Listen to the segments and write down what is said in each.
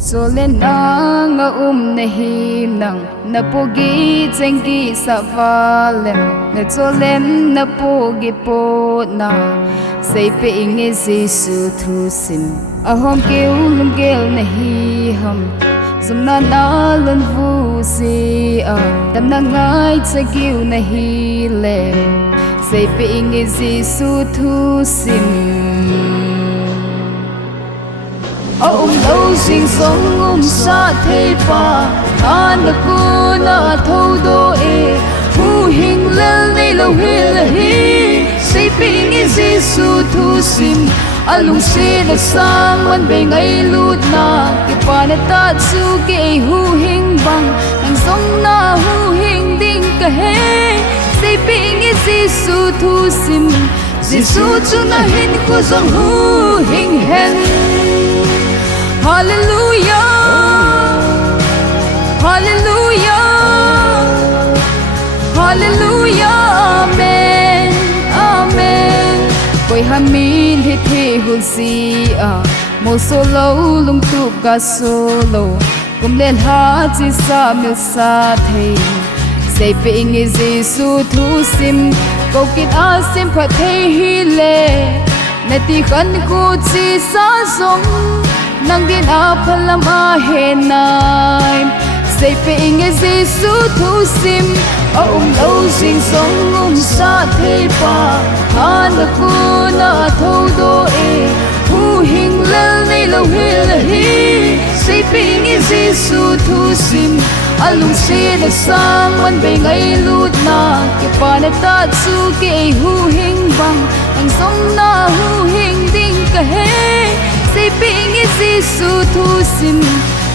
Solena nga nahim nang napugi tsengi sa valem na tsolem napugi po na say piingi Jesu thusim ahom kiulung gel nahiham zumna nalon vusi dam na ngai tsegiu nahile say piingi Jesu thusim lâu sinh sống sa thế pa an ku na thâu do e hu hình lel nei lo hi say ping is Jesu thu sim alung se na sang man be ngai lut na ke pa na ta chu ke hu hình bang nang song na hu hình ding ka he say ping is Jesu thu sim Jesu chu na hin ko zong hu hình hen Hallelujah, Hallelujah, Hallelujah, Amen, Amen. Koi hamin hi thi hulsi mo solo lung tu ka solo kum len ha chi sa mil sa thei say ping is Jesu thu sim ko kit a sim pha thei hi le na ti khan ku chi sa song nang din apalam ahenay say ping is Jesu thu sim lâu sinh sống sa thế pa han ku na thâu do e hu hình lel nei lo hi say ping is Jesu thu sim alung se na sang man be ngai lut na ke pa na ta chu ke hu hình bang ang song na hu hình ding ka he say ping is Jesu thu sim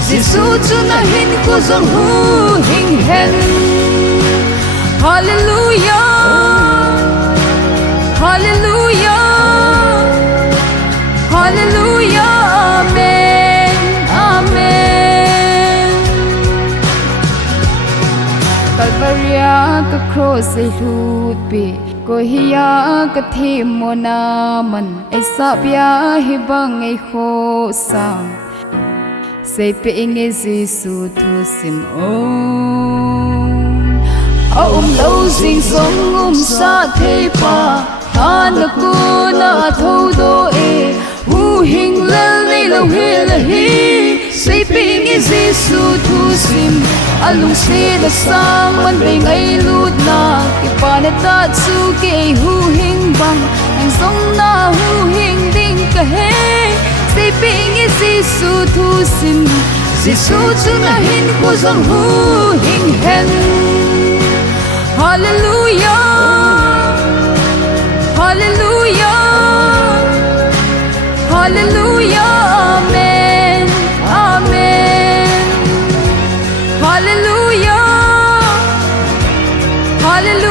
Jesu chu na hin ko zong hu hình hen Hallelujah Hallelujah Hallelujah Amen Amen Calvaria ka cross e lut pi ko hiya ka thi mona man ai sapya hi bang ai kho sang say ping is Jesu thu sim lâu sinh sống sa thế pa han ku na thâu do e hu hình lel nei lo hi say ping is Jesu thu sim alung se na sang man be ngai lut na ke pa na ta chu ke hu hình bang ang song na hu hình ding ka he say ping is Jesu thu sim Jesu chu na hin ko zong hu hình hen Hallelujah Hallelujah Hallelujah Amen Amen Hallelujah Hallelujah